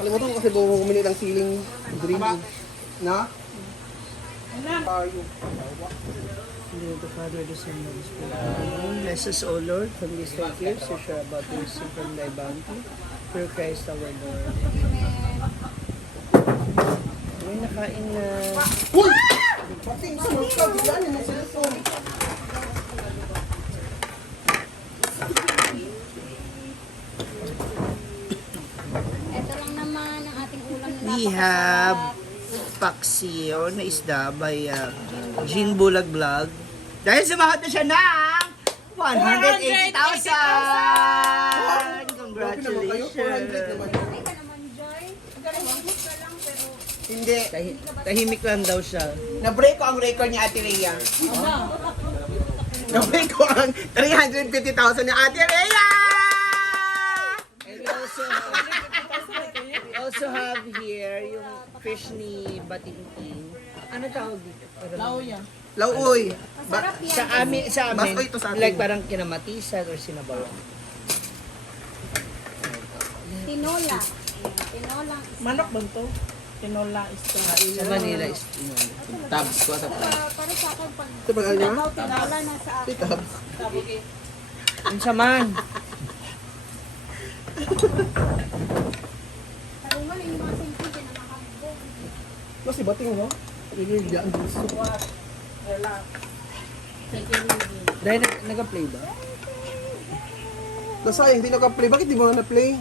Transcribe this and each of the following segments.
Kalimutan ko kasi bumili ng ceiling green. Na? The Father, the Son, and the Spirit. Bless us, O Lord, from these 5 years, to share about this from thy bounty. Through Christ our Lord. May nakain na. Uy! Pati yung sunog ka, bigyan yung cellphone. Ito lang naman ang ating ulam na We have paksiyo na isda by Jean Bulag Vlog. Dahil sumahot na siya ng 180,000! Congratulations! Ay ka naman, Joy. Galing ka lang, pero Hindi. Tahimik lang daw siya. Na-break ko ang record ni Ate Rhea. Na-break ko ang 350,000 ni Ate Rhea! And we also have here yung fish ni Batingting. Ano tawag dito? Lauya. Lauoy. masarap yan. Sa amin, Baso ito sa atin. like parang kinamatisan or sinabawan. Tinola. Ayan, tinolang isda. Manok ba ito? Tinola isda. Sa Manila is tinola. Tabs ko sa Para sa akin, pag Ito ba niya? ikaw tinola na sa akin. Tabs. Ang saman. Tarungan yung mga simple din na makabog. Mas ibating mo? Hindi ang gusto. Dahil nag-play ba? Nasayang, hindi naka-play. Bakit di mo na-play?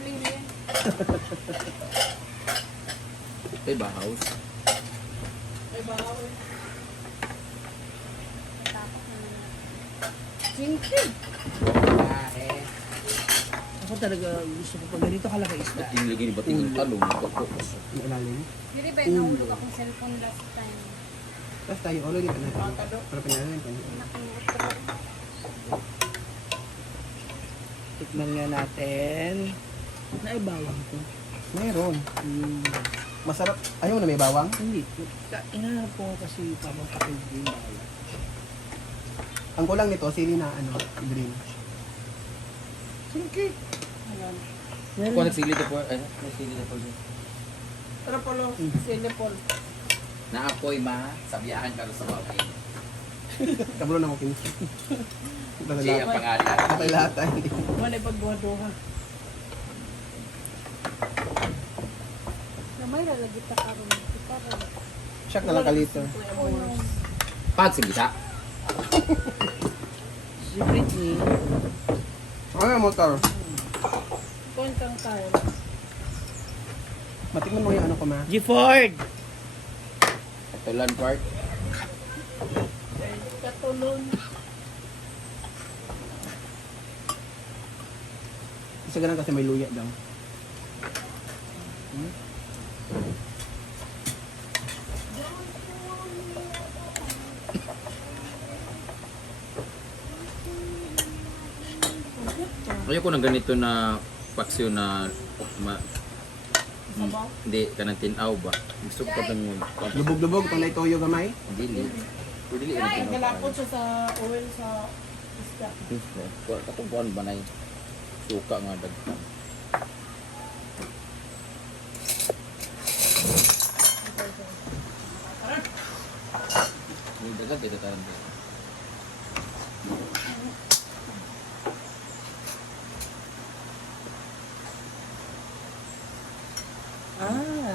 Play mo yan. Ito ba house? Simple. Ako talaga gusto ko pag ganito kalaki isda. Yung lagi ni bating yung talong. Pagkukos. Ang ilalim. Hindi ba nahulog akong cellphone last time? Tapos tayo, ulo dito na. Para pinalalim pa niyo. Nakinuot ko. Tikman nga natin. Naibawang ko. Mayroon. Masarap. Ayaw mo na may bawang? Hindi. Inahanap ko kasi tamang kapag yung bawang. Ang kulang nito, sili na ano, green. Sige. Kung nagsili ito po, nagsili ito po. Pero polo, sinipol. Naapoy ma, sabiyahan ka sa babae. Kabro na mo kinsi. Siya ang pangalan. Patay lahat ay. Manay pagduha-duha. Namay lalagit ka karon. Kita rin. Shock na lang ka liter. Pag sigita. Si Britney. Ano yung motor? Kung kang tayo. Matikman mo yung ano ko ma. G Ford. Katulan Park. Katulong. Isa ganun kasi may luya daw. Ayoko ng ganito na paksiw na hindi ka ng tinaw ba? Gusto ko pa ng Lubog-lubog, itong naitoyo gamay. dili. Dili ka ng tinaw. Galapot siya sa oil sa isda. Katubuan ba na yung suka nga dagkan. Yung dagat ito tarang dito.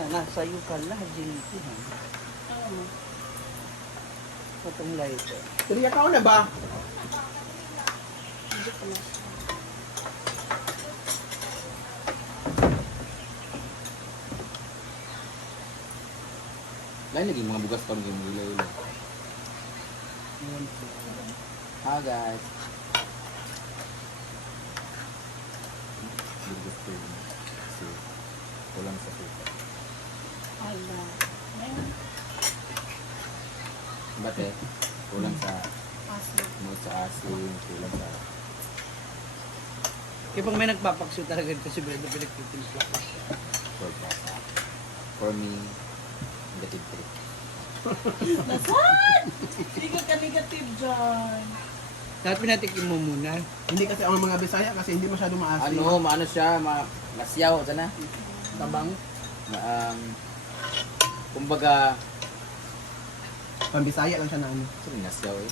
Nasa iyo pala, GT ha. Itong lighter. Tuliya ka na ba? Lain lagi mga bugas pa ng gulay. Ha guys. Bugas pa yun. Kasi kulang sa suka. Ala. Ba't eh? Kulang sa Asin. sa asin, kulang sa Kaya pag may nagpapaksyo talaga dito si Brenda, pinagtitimpla ko siya. pork. For me, negative 3. Nasaan? Hindi ka negative dyan. Dapat pinatikim mo muna. Hindi kasi ang mga Bisaya kasi hindi masyado maasim. Ano, maano siya, masyaw, sana. Tabang. Na, kumbaga, Pambisaya lang siya na ano. saan nasyaw eh?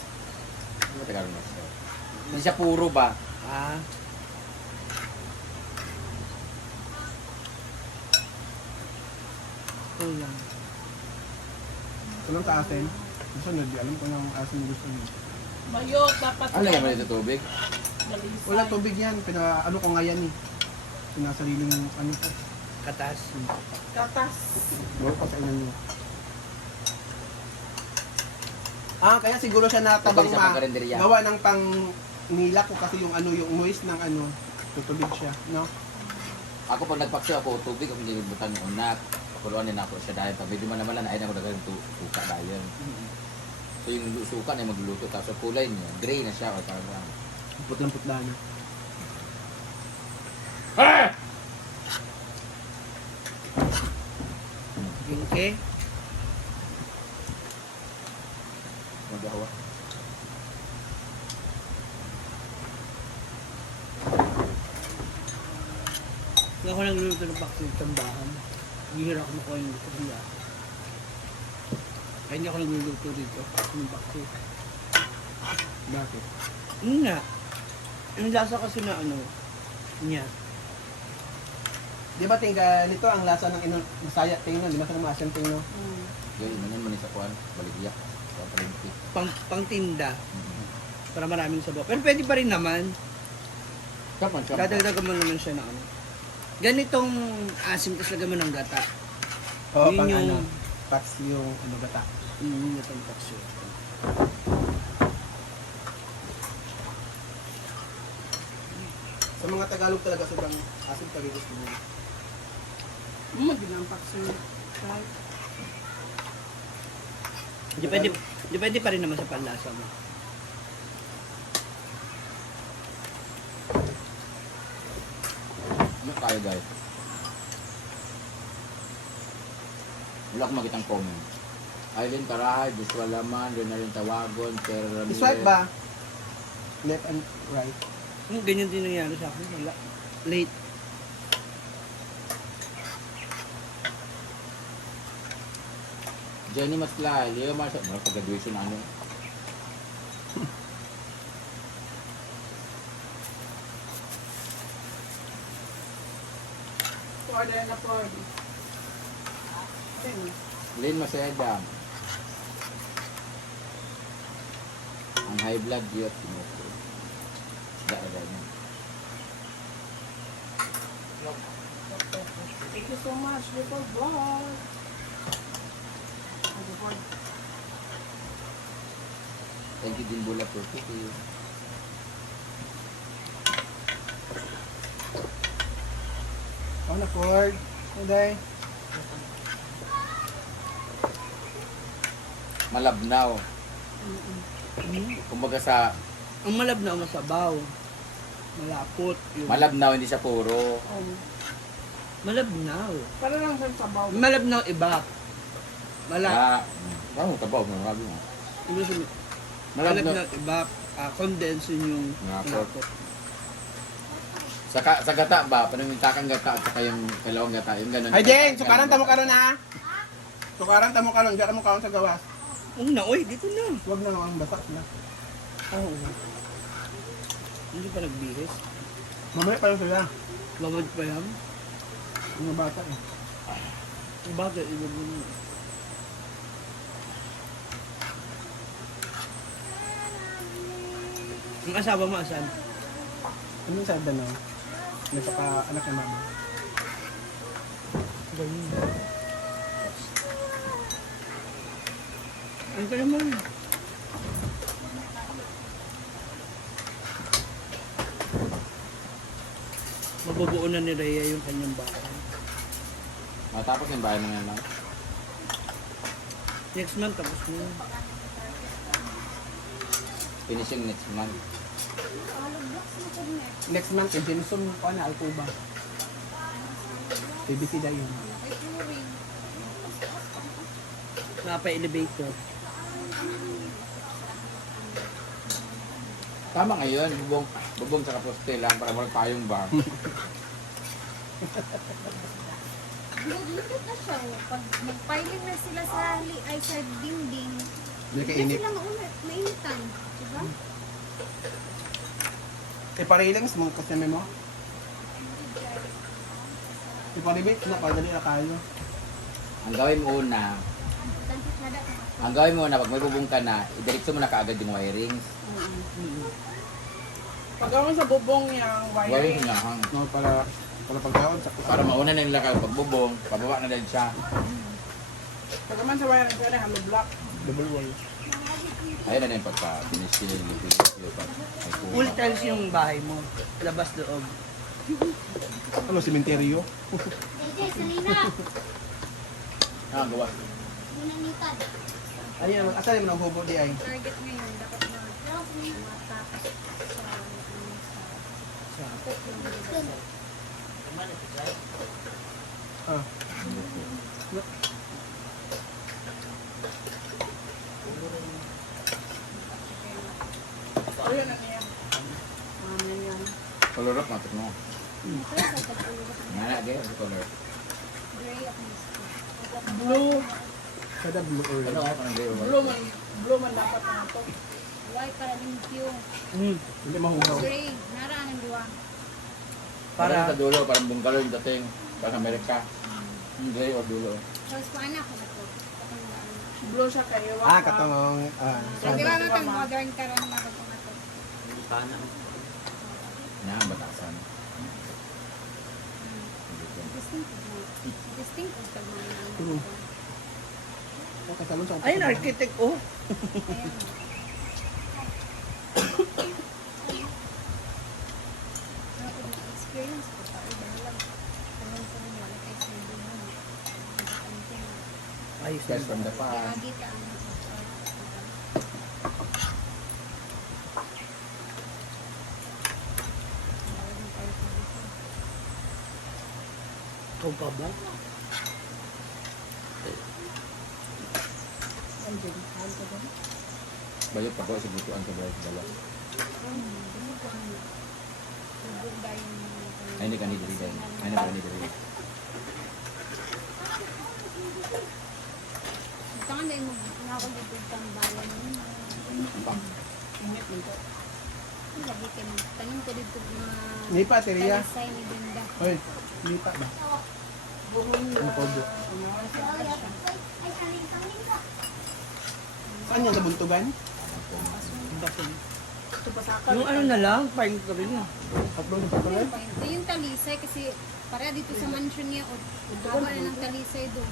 Ano ba Tagalog nasyaw? Hindi siya puro ba? Ah. Kulang. Kulang sa asin. Gusto nyo, di alam ko ng asin yung gusto nyo. Mayo, dapat Ano yan ba ito tubig? Dalisay. Wala tubig yan. Ano ko nga yan eh. Pinasariling ano ko. Katas. Katas. Wala pa sa inyo. Kaya siguro siya natabang Ito sa pagkarinderya. gawa ng pang nila ko kasi yung ano, yung moist ng ano, tutubig siya, no? Ako pag nagpaksyo ako, tubig ako nilibutan ng unak. Pakuluan din ako siya dahil pag medyo manaman ay na ako nagkaroon suka dahil. So yung suka na yung magluluto ka. So kulay niya, gray na siya o parang. Putlang-putla na. Gingke. Magawa. Hindi ako nagluluto ng bakit ng tambahan. Hihira ko makuha yung kuya. Kaya hindi ako nagluluto dito ng bakit. Bakit? Yun nga. Yung lasa kasi na ano, niya. Di ba tingga nito ang lasa ng Masaya tingno, di ba sa maasim tingno? Yun, imanin mo ni sa kuwan, baligya. Sa palengke. Pang tinda. Para maraming sabaw. Pero pwede pa rin naman. Kapan siya? Dadagdagan mo naman siya na ano. Ganitong asim kasi lagyan mo ng gata. Oo, Yun pang yung- ano, pats yung ano gata. Yung gatang paksyo. Sa mga Tagalog talaga sobrang asim talaga gusto nila. Ginampak siya. Di pwede pa rin naman sa panlasa mo. Ano tayo guys? Wala akong makitang comment. Aileen Carahay, Joshua Laman, Renalyn Tawagon, Terra Ramirez. I-swipe ba? Left and right. Ganyan din nangyari sa akin. Wala. Late. Jenny Maslay, Leo Marshall, pag-graduation na ano. Order na for Lynn Maceda. Ang high blood diyot. Daan niya. Thank you so much, little vlog. Thank you din Bula for cooking. Ako na Ford. Hindi. Malabnaw. Kumbaga sa Ang malabnaw masabaw. Malapot. Yung malabnaw hindi siya puro. malabnaw. Para lang sa sabaw. Malabnaw iba. Ano tabaw mo grabe mo. Ibig sabihin, Malabnaw. malabnaw iba. Condense yun yung Malapot. malapot. Sa gata ba? Parang yung takang gata at saka yung kalawang gata. Yung ganun. Ay, Jeng! Sukaran tamo karon ha! Sukaran tamo karon. Diyan mo karon sa gawas. Na, oy, dito na. Huwag na ang basak na. Oo. Hindi pa nagbihis. Mamaya pa yun sila. Babad pa yan. Mga bata eh. Ang bagay, iba mo na. Ang asawa mo asan? Ano yung sa Danao? Nasa ka anak ni mama. Ganyan. Ano ka naman? Mabubuo na ni Rhea yung kanyang bahay. Matapos yung bahay mo ngayon lang. Next month, tapos na. Finishing next month. Next month, eh, Jenson ko na Alcuba. BBC na yun. Napa-elevator. Tama ngayon, bubong sa kaposte lang para walang payong ba. Lulot na siya. Pag nag-piling na sila sa ay sa dingding, Hindi hindi kainit. sila mainitan. Diba? Iparilings mo kasi mo. Iparibit na padali na kayo. Ang gawin mo una, Importante kada ka. ang gawin mo na pag may bubong ka na, idiretso mo na kaagad yung wirings. Pag ako sa bubong yung Wirings wiring. niya, hang. No, para pagkaon sa Para mauna na nila kayo pagbubong, pababa na din siya. Pag naman sa wiring ko na halo block. double wall. Ayun na din pagka-finish sila yung video pag may kuha. Full tiles yung bahay mo. Labas loob. Ano, sementeryo? DJ, Selena! Ah, gawa. Ginanitan. Ayun, asa naman ang hubo di ay. Target ngayon, dapat na matapos Ah. Ayun na niya. Amen yan. Color up, matik mo. Nga na, gaya, color. Gray at misty. Blue. Kada blue or Ano ako, parang gray or white? Blue man dapat na ito. White para limpyo. hindi mahugaw. Gray, naraan ang duwa. Parang Para sa dulo, parang bung color yung dating. Parang Amerika. Gray or dulo. Tapos pa anak ko na to. Patandaan. Blue siya kayo. Ah, katong Di ba matang modern ka rin mga ko na to? Na, batasan. Distinctive ka mga True. Kasalon sa ayun, architect oh. experience ko pa iba lang. Kung sa mga wala tayo sa mga Ayos Guys from the past. lagi ka ang Ikaw pa ba? Bayot pa ko, sigutuan sa bayot dala. subog dahil yung Ay, hindi ka ni diri dahil. Ay, hindi ka ni diri. tangan dahil mo nakakulitod kang bayan mo. Pang. Lagi ka nang tanim ko dito mga Nipa, Teria. talisay ni Brenda. Hoy, nipa ba? Ang podo. Saan yan? Sa buntugan? Ito pa sa Yung ano na lang, fine ko rin ah. Upload sa tuloy? Ito yung talisay kasi para dito sa mansion niya o haba na ng talisay doon.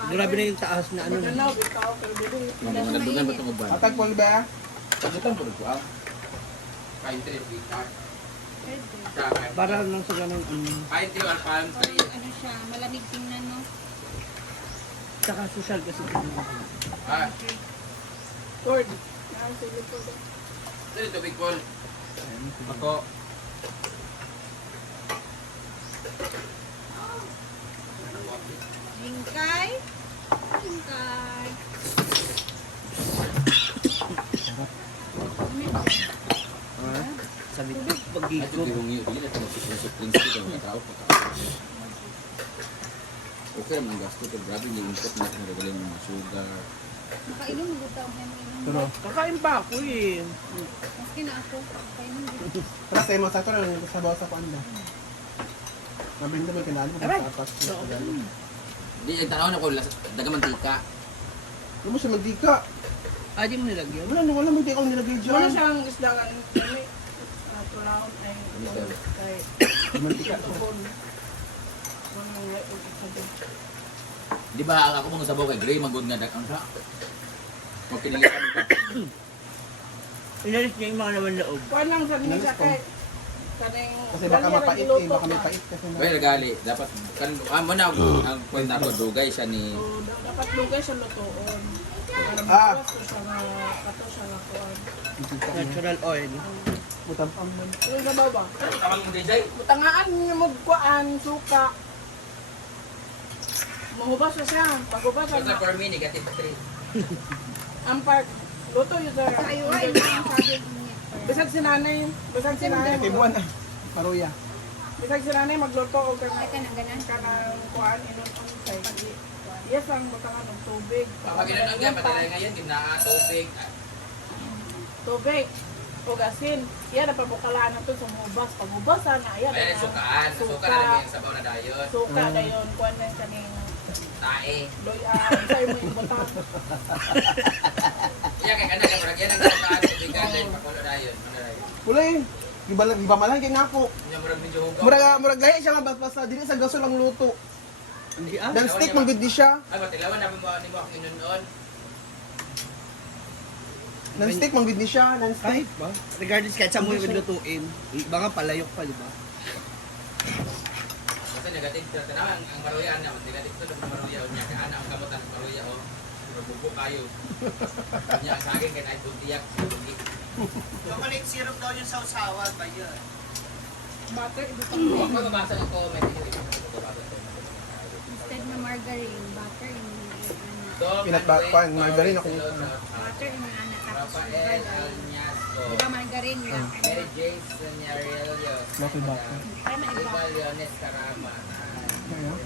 Grabe na yung taas na ano na. Now, ikaw, pero dili. Magdugan ba itong uban? Atag po ba? Pagkatang po ito, ah. Kain tiri, kita. Pwede. Para lang sa ganun. Kain tiri, alpaan, Parang ano siya, malamig tingnan no. Saka social kasi. Ah, Cord. Yan, sige po. ito ito, big call. Ako. Jingkay. Jingkay. Sabi ko, Ay, pag-ikot. ito yung hindi na ito mag-supling dito, magkatao pa. Okay naman ang gasto ito, grabe yung import na kung nagaling ng mga sugar. Makainom mo dito ang inom. Pero, Kakain pa ako eh. Maski na ako, kainom dito. para sa imo, sakto lang sa bawas sa kuanda. Mabinda mo kinalo mo Aray! sa apat. Di, ang tanaw na ko, daga mantika. Ano mo siya magdika? Ah, di mo nilagyan? Wala nung wala magdika akong nilagay Wala dyan. siyang isdangan. Dili. Tulawon ay kay Mantika. Tubon. Wala nga yung isa doon. Di ba ako mong sabaw kay Gray, magod nga ang sa. Kung kinilitan ka. Inalis niya yung mga naman loob. Kuha lang sa nila Nalis ko. kay kaning Kasi baka mapait eh, baka may pait kasi na. Kaya nagali, dapat, kan, mo na, ang point na ko, dugay siya ni, So, dapat lugay siya lutoon. Ah. Kato siya nga kuhan. Natural oil. Mutampang man. Yung sa baba. tawag mo DJ. Butangaan niyo magkuan suka. Mahubas na siya. Paghubas Sa na. for me, negative 3. Ang part. Luto yun sir. Kayo ay yung sabi niya. Bisag si nanay. Bisag si nanay. Kay buwan ah. Paruya. Bisag sila na magluto o kung Ay ka nang ganan. kanang kuan inon unsay. Yes ang butangan ng tubig. Kapag ginanong nga, padalay ngayon, gimnaa, tubig. Tubig. O asin. Iya na pabukalaan na to sumubas. Pagubas na ayan. Ayan, sukaan. Suka na rin yung sabaw na dayon. Suka dayon kuan na kaning Tae. doyan say mo ibutang. Iya, kaya kanang kapag yan ang sukaan, tubigan, dahil pakulo dayon. Ano dayon? Wala eh. Giba malang kay nako. Yung murag medyo hugaw. Murag lahi siya nga basta dili sa gasol ang luto. Hindi ah. Dan stick man gud di siya. Ay, matilawan namin mo ni mo akong inunon. Nan stick man gud ni siya, nan stick. Kahit ba? Regardless kahit sa mo yung lutuin, baka palayok pa, di ba? Kasi negative to. Tanaw, ang maruya na, negative to ng maruya niya. Kaya ana ang gamot ang maruya o. Mabubo kayo. Niya ang saging kaya ay buntiyak. Bunti. Chocolate syrup daw yung sausawan ba yun? Butter ibutang. Huwag mo mabasa ng comment. Instead na margarine, butter in Peanut butter, margarine ako yun. butter in ana tapos sugar Rafael daw. Alñasco. Di ba margarine lang? Mary Jane Sanyariellos. Bakit ba? Ay, maiba. Eva Leones Carama. Ayan.